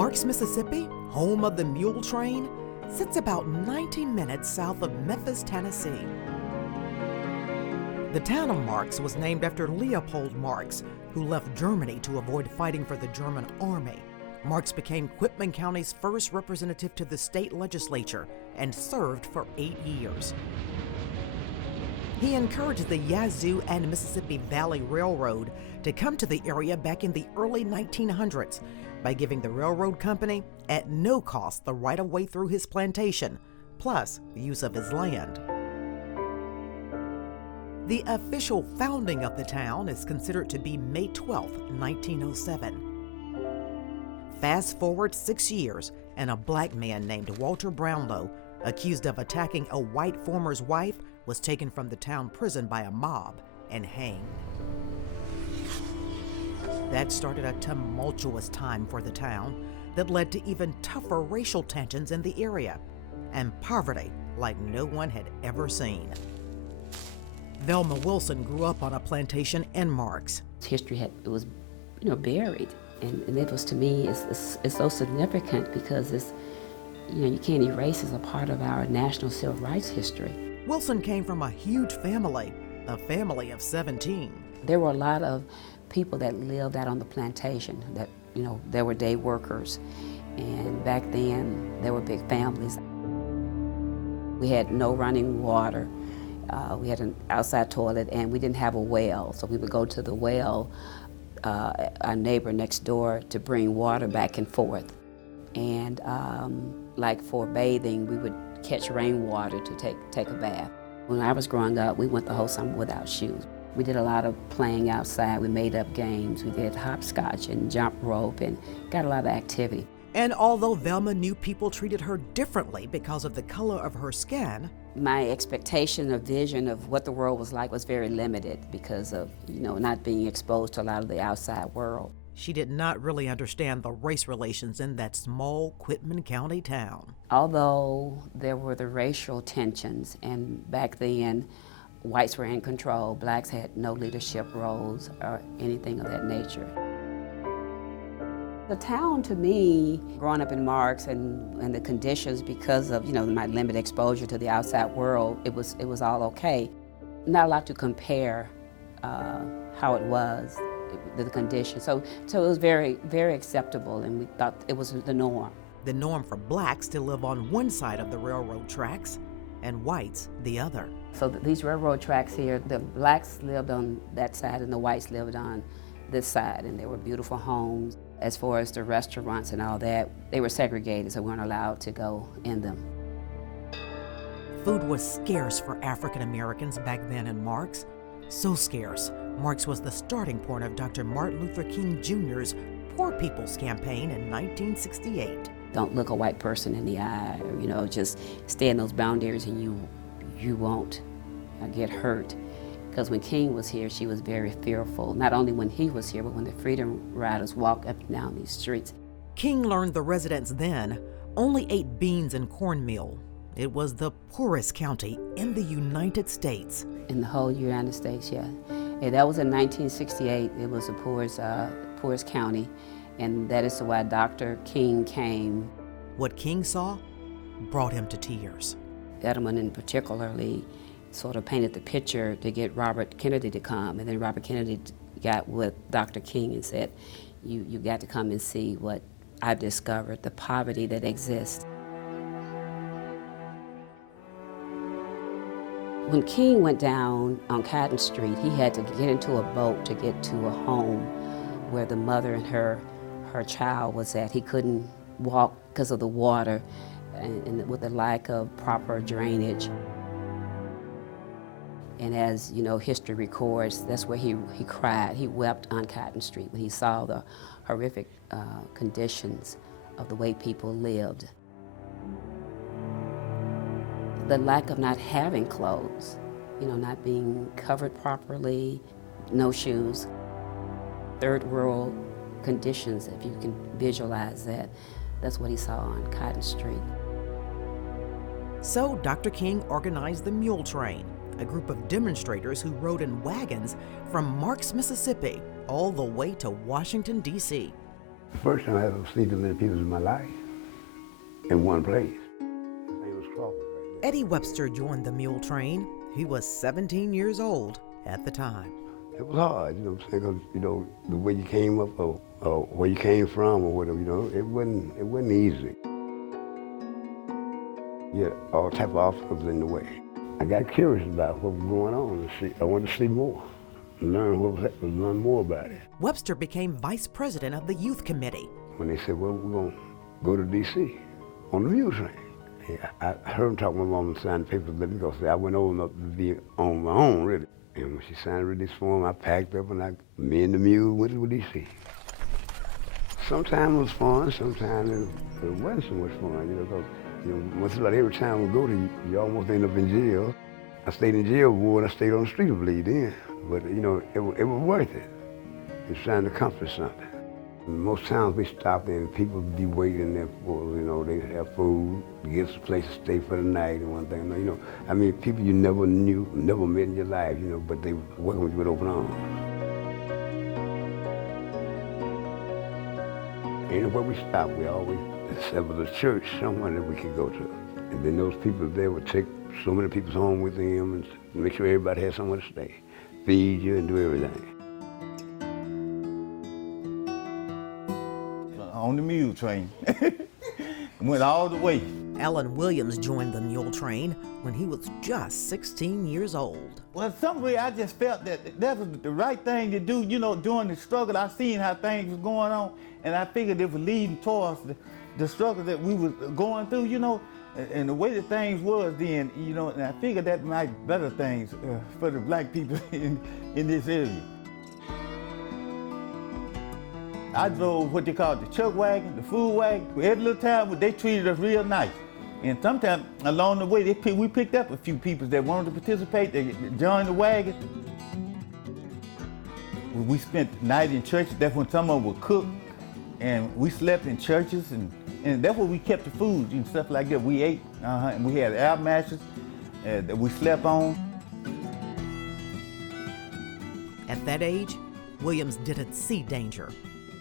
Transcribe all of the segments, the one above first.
Marks, Mississippi, home of the Mule train, sits about 90 minutes south of Memphis, Tennessee. The town of Marks was named after Leopold Marks, who left Germany to avoid fighting for the German army. Marks became Quitman County's first representative to the state legislature and served for 8 years. He encouraged the Yazoo and Mississippi Valley Railroad to come to the area back in the early 1900s by giving the railroad company, at no cost, the right-of-way through his plantation, plus the use of his land. The official founding of the town is considered to be May 12, 1907. Fast forward 6 years, and a black man named Walter Brownlow, accused of attacking a white farmer's wife, was taken from the town prison by a mob and hanged. That started a tumultuous time for the town that led to even tougher racial tensions in the area and poverty like no one had ever seen. Velma Wilson grew up on a plantation in Marks. History was buried, and it was, to me, it's so significant because it's, you can't erase as a part of our national civil rights history. Wilson came from a huge family, a family of 17. There were a lot of people that lived out on the plantation that, there were day workers. And back then, there were big families. We had no running water. We had an outside toilet, and we didn't have a well. So we would go to the well, our neighbor next door, to bring water back and forth. And like for bathing, we would catch rainwater to take a bath. When I was growing up, we went the whole summer without shoes. We did a lot of playing outside. We made up games. We did hopscotch and jump rope and got a lot of activity. And although Velma knew people treated her differently because of the color of her skin, my expectation or vision of what the world was like was very limited because of, not being exposed to a lot of the outside world. She did not really understand the race relations in that small Quitman County town. Although there were the racial tensions, and back then, whites were in control, blacks had no leadership roles or anything of that nature. The town, to me, growing up in Marks and the conditions, because of my limited exposure to the outside world, it was all okay. Not a lot to compare how it was, the conditions. So it was very, very acceptable, and we thought it was the norm. The norm for blacks to live on one side of the railroad tracks and whites the other. So these railroad tracks here, the blacks lived on that side and the whites lived on this side, and there were beautiful homes. As far as the restaurants and all that, they were segregated, so we weren't allowed to go in them. Food was scarce for African Americans back then in Marks. So scarce, Marks was the starting point of Dr. Martin Luther King Jr.'s Poor People's Campaign in 1968. Don't look a white person in the eye, or, just stay in those boundaries and you won't get hurt. Because when King was here, she was very fearful, not only when he was here, but when the Freedom Riders walked up and down these streets. King learned the residents then only ate beans and cornmeal. It was the poorest county in the United States. In the whole United States, yeah. And that was in 1968. It was the poorest county, and that is why Dr. King came. What King saw brought him to tears. Edelman, in particularly, sort of painted the picture to get Robert Kennedy to come, and then Robert Kennedy got with Dr. King and said, you got to come and see what I've discovered, the poverty that exists. When King went down on Cotton Street, he had to get into a boat to get to a home where the mother and her child was at. He couldn't walk because of the water and with the lack of proper drainage. And as history records, that's where he cried. He wept on Cotton Street when he saw the horrific conditions of the way people lived. The lack of not having clothes, not being covered properly, no shoes. Third world conditions, if you can visualize that, that's what he saw on Cotton Street. So Dr. King organized the Mule Train, a group of demonstrators who rode in wagons from Marks, Mississippi, all the way to Washington, D.C. The first time I ever seen so many people in my life in one place. His name was Crawford right there. Eddie Webster joined the Mule train. He was 17 years old at the time. It was hard, you know what I'm saying, 'cause, you know, the way you came up or where you came from or whatever, you know, it wasn't easy. Yeah, all type of obstacles in the way. I got curious about what was going on and I wanted to see more, learn more about it. Webster became vice president of the youth committee. When they said, well, we're going to go to D.C. on the Mule train. Yeah, I heard him talk to my mom and sign the papers, let me go. So I went old enough to be on my own, really. And when she signed the release form, I packed up and me and the Mule went to D.C. Sometimes it was fun, sometimes it wasn't so much fun, you know, because once about every time we go to you almost end up in jail. I stayed in jail more than I stayed on the street, I believe, then. But, you know, it was worth it. It's trying to accomplish something. Most times we stopped there and people would be waiting there for, you know, they have food, get some place to stay for the night and one thing. You know, I mean, people you never knew, never met in your life, you know, but they welcome you with open arms. Anywhere we stopped, we always there was a church somewhere that we could go to. And then those people there would take so many people home with them and make sure everybody had somewhere to stay, feed you and do everything. On the Mule train. Went all the way. Alan Williams joined the Mule train when he was just 16 years old. Well, some way I just felt that was the right thing to do. You know, during the struggle, I seen how things was going on, and I figured it was leading towards the struggle that we was going through, you know, and the way that things was then, you know, and I figured that might better things for the black people in this area. I drove what they call the chuck wagon, the food wagon. Every little town, they treated us real nice. And sometimes along the way, we picked up a few people that wanted to participate, they joined the wagon. We spent the night in churches. That's when some of them would cook. And we slept in churches, and that's where we kept the food and stuff like that. We ate, and we had air mattresses that we slept on. At that age, Williams didn't see danger.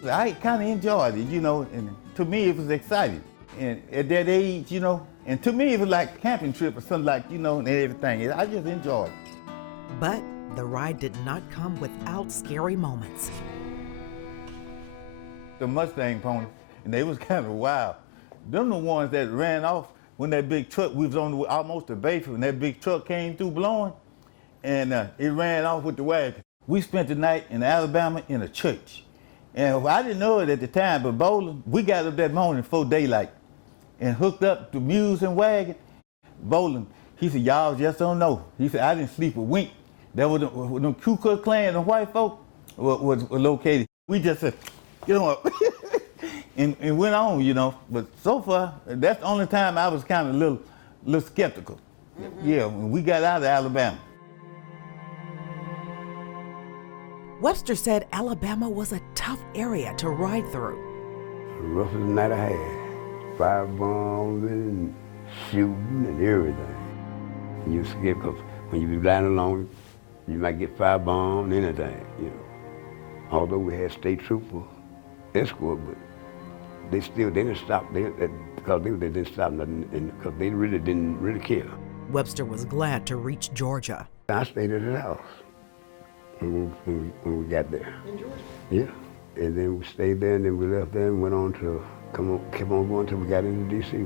I kind of enjoyed it, you know, and to me it was exciting. And at that age, you know, and to me it was like a camping trip or something like, you know, and everything. I just enjoyed it. But the ride did not come without scary moments. The Mustang pony, and they was kind of wild. Them the ones that ran off when that big truck, we was on almost to Bayfield, and that big truck came through blowing, and it ran off with the wagon. We spent the night in Alabama in a church. And I didn't know it at the time, but Bowling, we got up that morning before daylight and hooked up the mules and wagon. Bowling, he said, y'all just don't know. He said, I didn't sleep a wink. That was the Ku Klux Klan, the white folk, was located. We just said, get on up, and went on, you know. But so far, that's the only time I was kind of a little skeptical. Mm-hmm. Yeah, when we got out of Alabama. Webster said Alabama was a tough area to ride through. The roughest night I had. Firebombs and shooting and everything. You scared because when you be riding along, you might get firebombed, anything, you know. Although we had state trooper escort, but they didn't stop because they didn't stop nothing because they really didn't care. Webster was glad to reach Georgia. I stayed at his house when we got there. In Georgia? Yeah. And then we stayed there, and then we left there and went on to, kept on going until we got into D.C.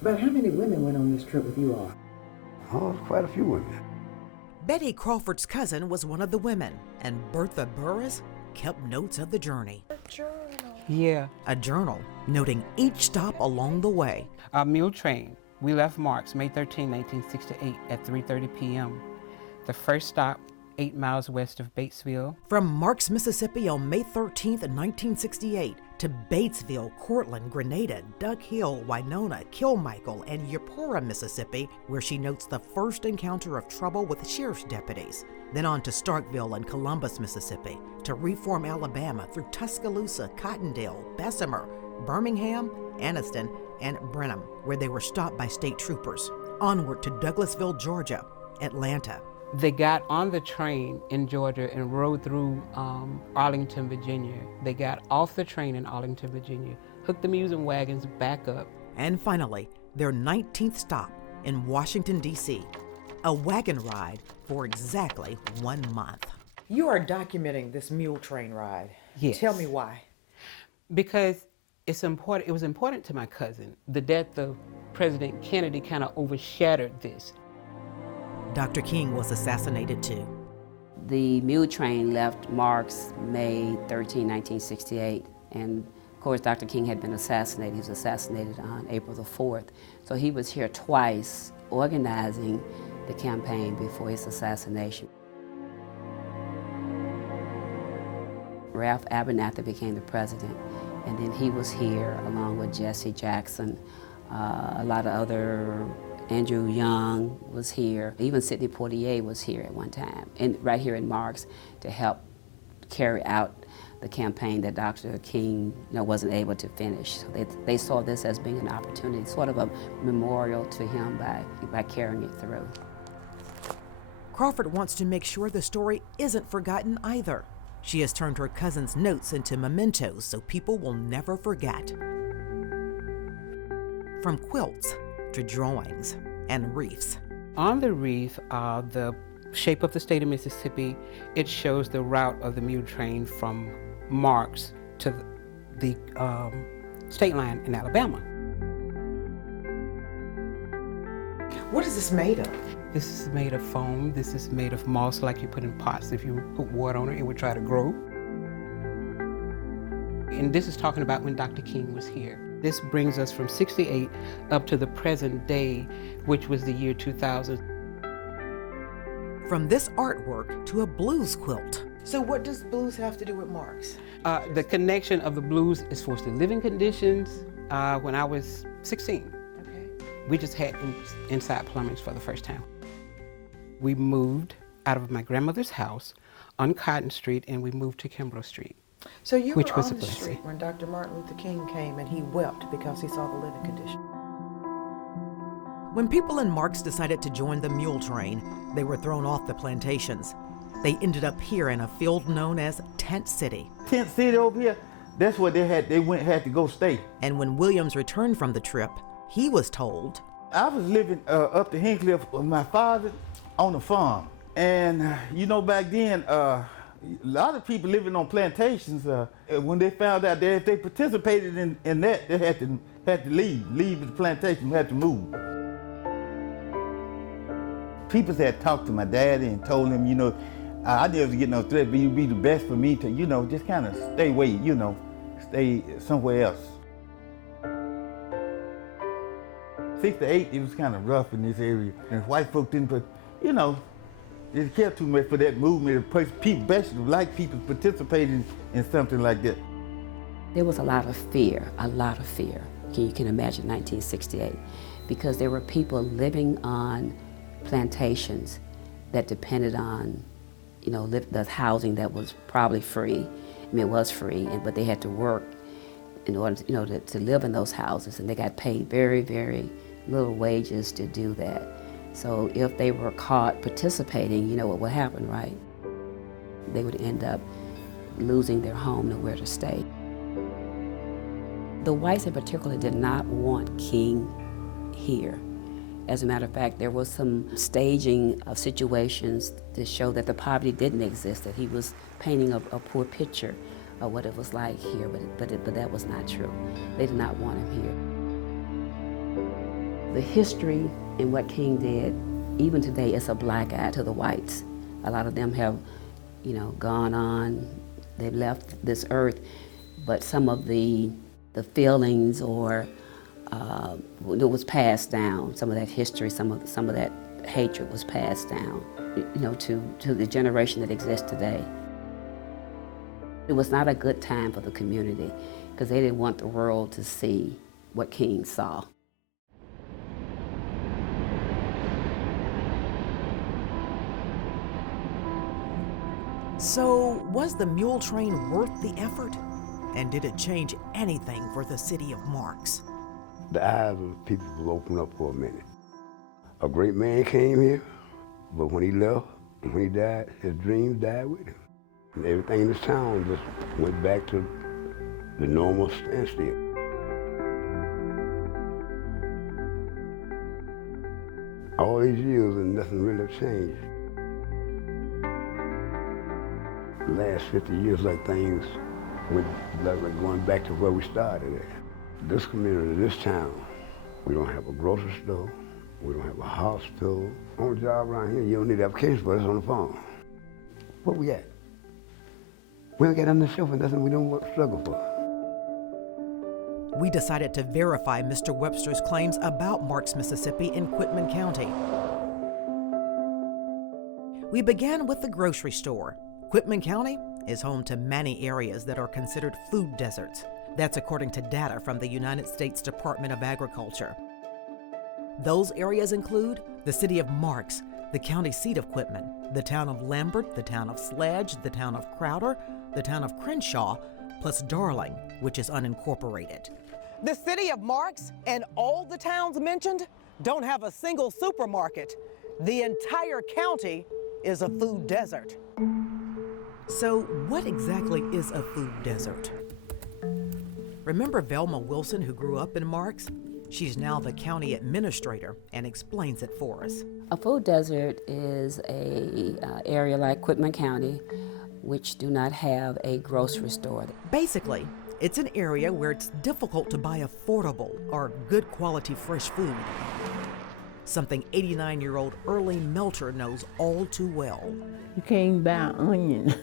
About how many women went on this trip with you all? Oh, quite a few women. Betty Crawford's cousin was one of the women, and Bertha Burris kept notes of the journey. A journal. Yeah. A journal noting each stop along the way. Our mule train. We left Marks May 13, 1968 at 3:30 p.m. The first stop, 8 miles west of Batesville. From Marks, Mississippi on May 13th, 1968 to Batesville, Cortland, Grenada, Duck Hill, Winona, Kilmichael, and Eupora, Mississippi, where she notes the first encounter of trouble with sheriff's deputies. Then on to Starkville and Columbus, Mississippi, to Reform, Alabama, through Tuscaloosa, Cottondale, Bessemer, Birmingham, Anniston, and Brenham, where they were stopped by state troopers. Onward to Douglasville, Georgia, Atlanta, They got on the train in Georgia and rode through Arlington, Virginia. They got off the train in Arlington, Virginia, hooked the mules and wagons back up. And finally, their 19th stop in Washington, D.C., a wagon ride for exactly 1 month. You are documenting this mule train ride. Yes. Tell me why. Because it's important. It was important to my cousin. The death of President Kennedy kind of overshadowed this. Dr. King was assassinated too. The mule train left Marks May 13, 1968, and of course Dr. King had been assassinated. He was assassinated on April the 4th. So he was here twice organizing the campaign before his assassination. Ralph Abernathy became the president, and then he was here along with Jesse Jackson, a lot of other, Andrew Young was here, even Sidney Poitier was here at one time, and right here in Marks to help carry out the campaign that Dr. King wasn't able to finish. So they saw this as being an opportunity, sort of a memorial to him by carrying it through. Crawford wants to make sure the story isn't forgotten either. She has turned her cousin's notes into mementos so people will never forget. From quilts to drawings and reefs. On the reef, the shape of the state of Mississippi, it shows the route of the mule train from Marks to the state line in Alabama. What is this made of? This is made of foam. This is made of moss like you put in pots. If you put water on it, it would try to grow. And this is talking about when Dr. King was here. This brings us from 68 up to the present day, which was the year 2000. From this artwork to a blues quilt. So what does blues have to do with Marks? The connection of the blues is for the living conditions when I was 16. Okay. We just had inside plumbing for the first time. We moved out of my grandmother's house on Cotton Street and we moved to Kimbrough Street. So you which were was on a the blessing. street when Dr. Martin Luther King came and he wept because he saw the living condition. When people in Marks decided to join the mule train, they were thrown off the plantations. They ended up here in a field known as Tent City. Tent City over here, that's where had to go stay. And when Williams returned from the trip, he was told, I was living up the Hinckliffe with my father on the farm. And back then, a lot of people living on plantations, when they found out that if they participated in that, they had to leave the plantation, had to move. People had talked to my daddy and told him, I never get no threat, but you'd be the best for me to, just kind of stay away, stay somewhere else. 68, it was kind of rough in this area. And white folk didn't put, they cared too much for that movement. People, especially black people, participating in something like that. There was a lot of fear. You can imagine 1968, because there were people living on plantations that depended on, the housing that was probably free. I mean, it was free, but they had to work in order to live in those houses, and they got paid very, very little wages to do that. So if they were caught participating, what would happen, right? They would end up losing their home, nowhere to stay. The whites in particular did not want King here. As a matter of fact, there was some staging of situations to show that the poverty didn't exist, that he was painting a poor picture of what it was like here, but that was not true. They did not want him here. The history and what King did, even today, is a black eye to the whites. A lot of them have, gone on, they've left this earth, but some of the feelings or it was passed down. Some of that history, some of that hatred was passed down, to the generation that exists today. It was not a good time for the community because they didn't want the world to see what King saw. so was the mule train worth the effort? And did it change anything for the city of Marks? The eyes of people will open up for a minute. A great man came here, but when he left, When he died, his dreams died with him. And everything in this town just went back to the normal standstill. All these years and nothing really changed. The last 50 years, like things went like going back to where we started at. This community, this town, we don't have a grocery store. We don't have a hospital. Only job around here, you don't need applications for us on the phone. What we got? We don't get on the shelf and nothing we don't struggle for. We decided to verify Mr. Webster's claims about Marks, Mississippi in Quitman County. We began with the grocery store. Quitman County is home to many areas that are considered food deserts. That's according to data from the United States Department of Agriculture. Those areas include the city of Marks, the county seat of Quitman, the town of Lambert, the town of Sledge, the town of Crowder, the town of Crenshaw, plus Darling, which is unincorporated. The city of Marks and all the towns mentioned don't have a single supermarket. The entire county is a food desert. So what exactly is a food desert? Remember Velma Wilson, who grew up in Marks? She's now the county administrator and explains it for us. A food desert is a area like Quitman County, which do not have a grocery store. Basically, it's an area where it's difficult to buy affordable or good quality fresh food. Something 89-year-old Earlene Melcher knows all too well. You can't buy onion.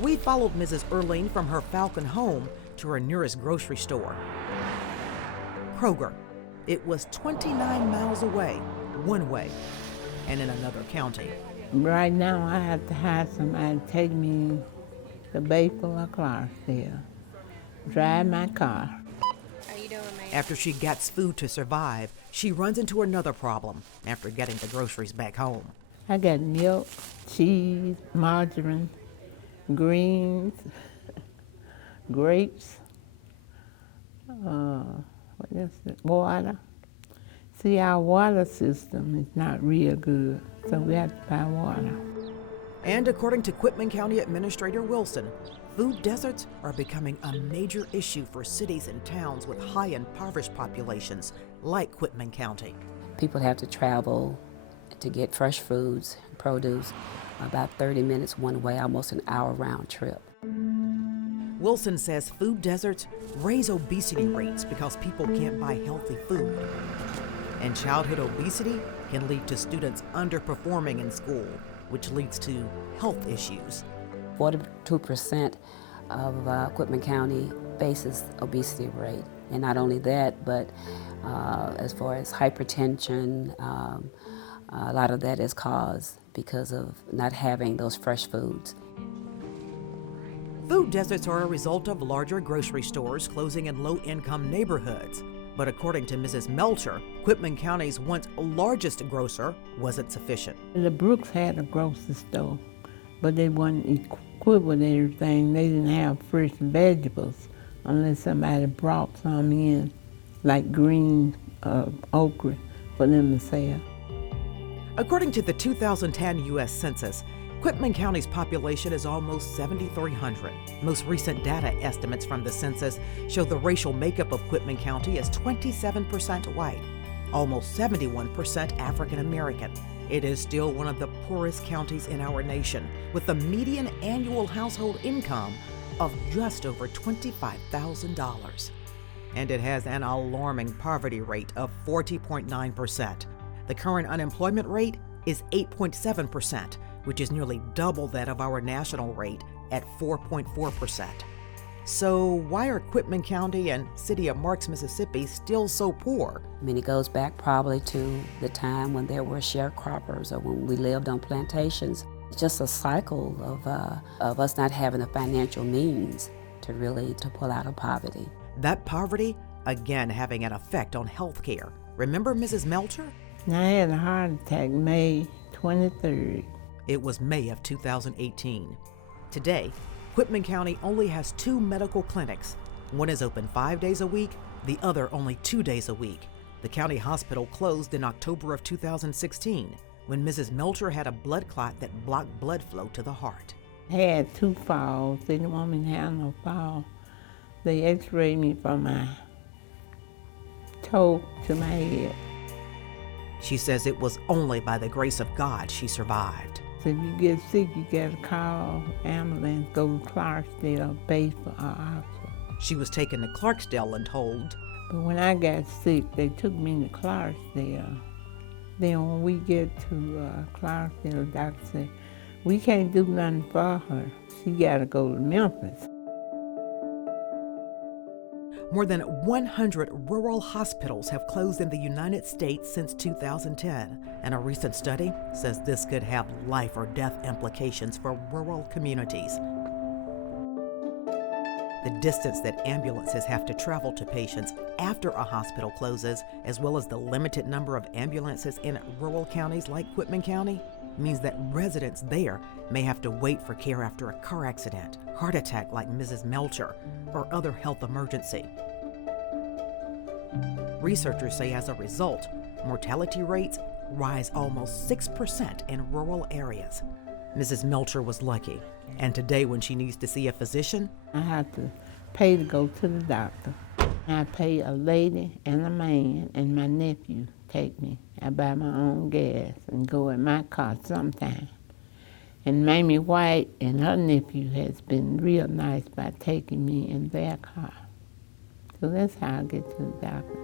We followed Mrs. Earlene from her Falcon home to her nearest grocery store, Kroger. It was 29 miles away, one way, and in another county. Right now, I have to have somebody take me to Bayful or Clarksdale, drive my car. How you doing, man? After she gets food to survive, she runs into another problem after getting the groceries back home. I got milk, cheese, margarine, greens, grapes, what is it? Water. See, our water system is not real good, so we have to buy water. And according to Quitman County Administrator Wilson, food deserts are becoming a major issue for cities and towns with high impoverished populations like Quitman County. People have to travel to get fresh foods, produce, about 30 minutes one way, almost an hour round trip. Wilson says food deserts raise obesity rates because people can't buy healthy food. And childhood obesity can lead to students underperforming in school, which leads to health issues. 42% of Quitman County faces obesity rate. And not only that, but as far as hypertension, a lot of that is caused because of not having those fresh foods. Food deserts are a result of larger grocery stores closing in low-income neighborhoods. But according to Mrs. Melcher, Quitman County's once largest grocer wasn't sufficient. The Brooks had a grocery store, but they weren't equipped with everything. They didn't have fresh vegetables unless somebody brought some in, like green okra, for them to sell. According to the 2010 U.S. Census, Quitman County's population is almost 7,300. Most recent data estimates from the census show the racial makeup of Quitman County is 27% white, almost 71% African American. It is still one of the poorest counties in our nation, with a median annual household income of just over $25,000. And it has an alarming poverty rate of 40.9%. The current unemployment rate is 8.7%, which is nearly double that of our national rate at 4.4%. So why are Quitman County and city of Marks, Mississippi still so poor? I mean, it goes back probably to the time when there were sharecroppers or when we lived on plantations. It's just a cycle of us not having the financial means to pull out of poverty. That poverty, again, having an effect on health care. Remember Mrs. Melcher? I had a heart attack May 23rd. It was May of 2018. Today, Quitman County only has 2 medical clinics. One is open 5 days a week, the other only 2 days a week. The county hospital closed in October of 2016. when Mrs. Melcher had a blood clot that blocked blood flow to the heart. I had 2 falls. They didn't want me to have no fall. They x-rayed me from my toe to my head. She says it was only by the grace of God she survived. So if you get sick, you gotta call ambulance, go to Clarksdale, Batesville, or Oxford. She was taken to Clarksdale and told, But when I got sick, they took me to Clarksdale. Then when we get to Clarksdale, the doctor said, we can't do nothing for her. She gotta go to Memphis. more than 100 rural hospitals have closed in the United States since 2010, and a recent study says this could have life or death implications for rural communities. The distance that ambulances have to travel to patients after a hospital closes, as well as the limited number of ambulances in rural counties like Quitman County, means that residents there may have to wait for care after a car accident, heart attack like Mrs. Melcher, or other health emergency. Researchers say as a result, mortality rates rise almost 6% in rural areas. Mrs. Melcher was lucky, and today when she needs to see a physician, I have to pay to go to the doctor. I pay a lady and a man and my nephew take me. I buy my own gas and go in my car sometime. And Mamie White and her nephew has been real nice by taking me in their car. So that's how I get to the doctor.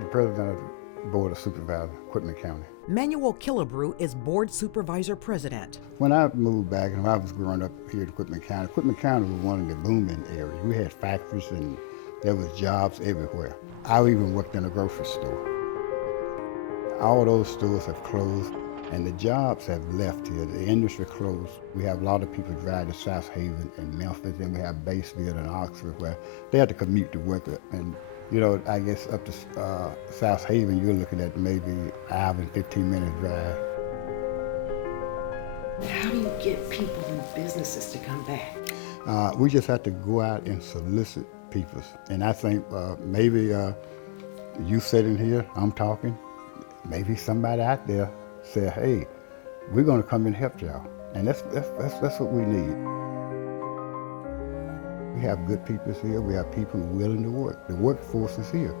The president of the Board of Supervisors, Quitman County. Manuel Killebrew is board supervisor president. When I moved back and I was growing up here in Quitman County was one of the booming areas. We had factories and there was jobs everywhere. I even worked in a grocery store. All those stores have closed and the jobs have left here. The industry closed. We have a lot of people drive to South Haven and Memphis, and we have Batesville and Oxford where they have to commute to work. And you know, I guess up to South Haven, you're looking at maybe an hour and 15-minute drive. How do you get people and businesses to come back? We just have to go out and solicit people. And I think maybe you sitting here, I'm talking, maybe somebody out there said, hey, we're gonna come and help y'all. And that's what we need. We have good people here. We have people willing to work. The workforce is here.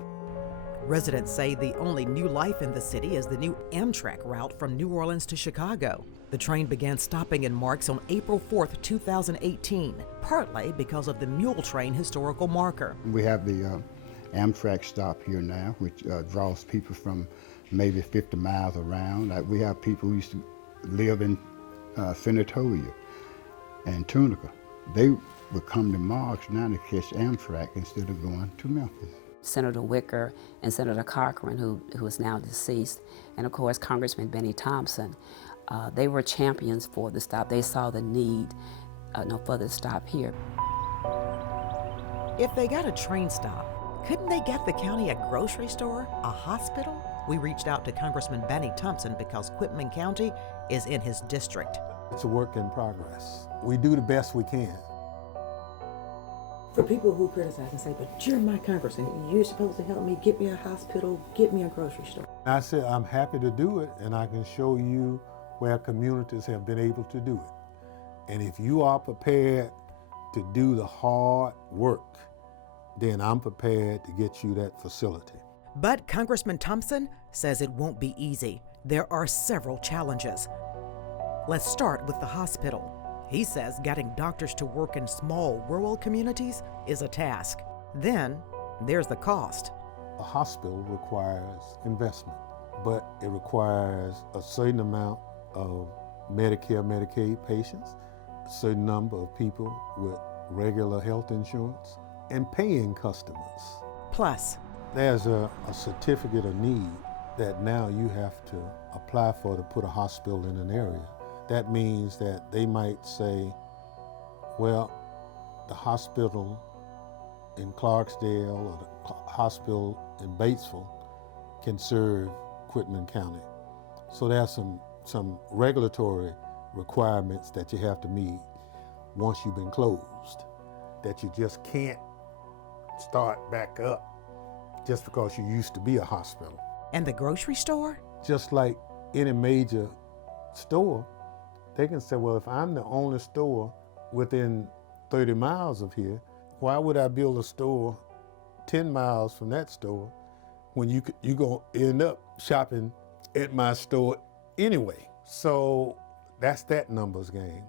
Residents say the only new life in the city is the new Amtrak route from New Orleans to Chicago. The train began stopping in Marks on April 4th, 2018, partly because of the Mule train historical marker. We have the Amtrak stop here now, which draws people from maybe 50 miles around. We have people who used to live in Senatoria and Tunica. They would come to Marks now to catch Amtrak instead of going to Memphis. Senator Wicker and Senator Cochran, who is now deceased, and of course Congressman Benny Thompson, they were champions for the stop. They saw the need for the stop here. If they got a train stop, couldn't they get the county a grocery store, a hospital? We reached out to Congressman Benny Thompson because Quitman County is in his district. It's a work in progress. We do the best we can. For people who criticize and say, but you're my congressman, you're supposed to help me get me a hospital, get me a grocery store. I said, I'm happy to do it, and I can show you where communities have been able to do it. And if you are prepared to do the hard work, then I'm prepared to get you that facility. But Congressman Thompson says it won't be easy. There are several challenges. Let's start with the hospital. He says getting doctors to work in small rural communities is a task. Then there's the cost. A hospital requires investment, but it requires a certain amount of Medicare, Medicaid patients, a certain number of people with regular health insurance, and paying customers. Plus, there's a certificate of need that now you have to apply for to put a hospital in an area. That means that they might say, well, the hospital in Clarksdale or the hospital in Batesville can serve Quitman County. So there's some regulatory requirements that you have to meet once you've been closed, that you just can't start back up just because you used to be a hospital. And the grocery store? Just like any major store, they can say, well, if I'm the only store within 30 miles of here, why would I build a store 10 miles from that store when you're going to end up shopping at my store anyway? So that's that numbers game.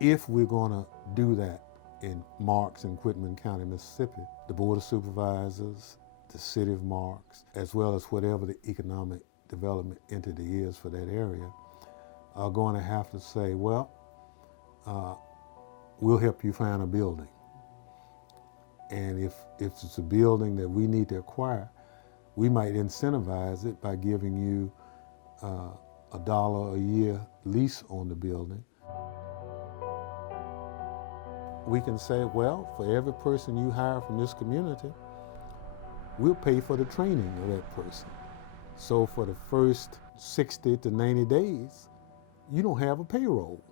If we're going to do that in Marks and Quitman County, Mississippi, the Board of Supervisors, the City of Marks, as well as whatever the economic development entity is for that area, are going to have to say, well, we'll help you find a building. And if it's a building that we need to acquire, we might incentivize it by giving you $1 a year lease on the building. We can say, well, for every person you hire from this community, we'll pay for the training of that person. So for the first 60 to 90 days, you don't have a payroll.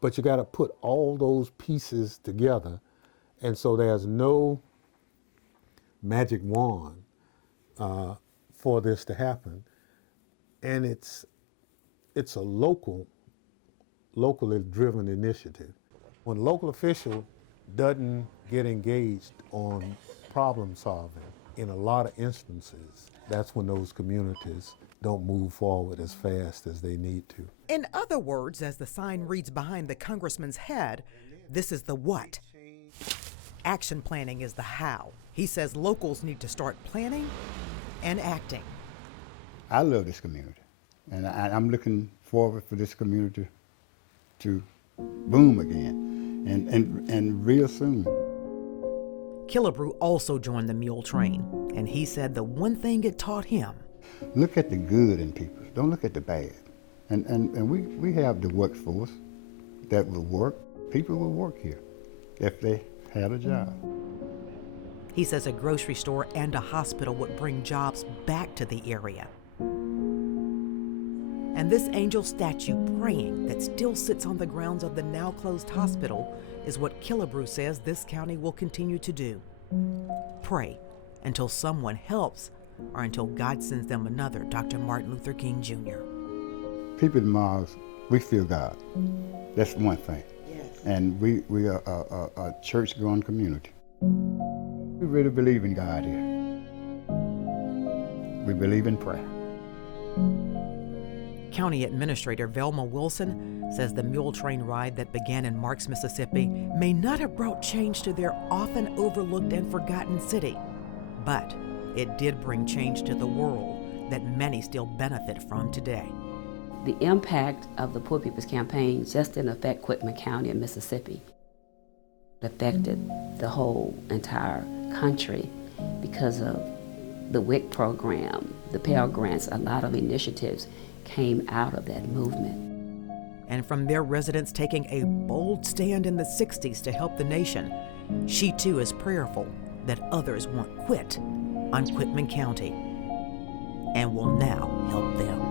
But you got to put all those pieces together. And so there's no magic wand for this to happen. And it's a locally driven initiative. When a local official doesn't get engaged on problem solving, in a lot of instances, that's when those communities don't move forward as fast as they need to. In other words, as the sign reads behind the congressman's head, this is the what. Action planning is the how. He says locals need to start planning and acting. I love this community, and I'm looking forward for this community to boom again, and real soon. Killebrew also joined the Mule train, and he said the one thing it taught him: look at the good in people, don't look at the bad. And we have the workforce that will work. People will work here if they had a job. He says a grocery store and a hospital would bring jobs back to the area. And this angel statue praying that still sits on the grounds of the now closed hospital is what Killebrew says this county will continue to do. Pray until someone helps or until God sends them another Dr. Martin Luther King Jr. People in Mars, we feel God. That's one thing. Yes. And we are a church-going community. We really believe in God here. We believe in prayer. County Administrator Velma Wilson says the mule train ride that began in Marks, Mississippi may not have brought change to their often overlooked and forgotten city, but it did bring change to the world that many still benefit from today. The impact of the Poor People's Campaign just didn't affect Quitman County in Mississippi. It affected the whole entire country because of the WIC program, the Pell Grants, a lot of initiatives came out of that movement. And from their residents taking a bold stand in the 60s to help the nation, she too is prayerful that others won't quit on Quitman County and will now help them.